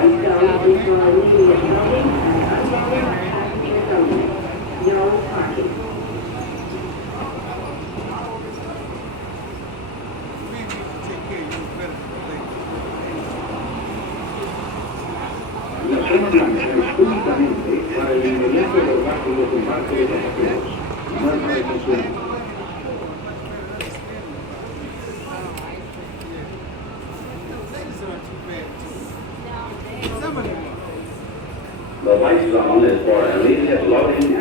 zone is for immediate loading and unloading of passengers only. No parking. La zona blanca es únicamente para el ingreso de los vehículos de embarque de pasajeros. Norma de funcionamiento. The white zone is for immediate loading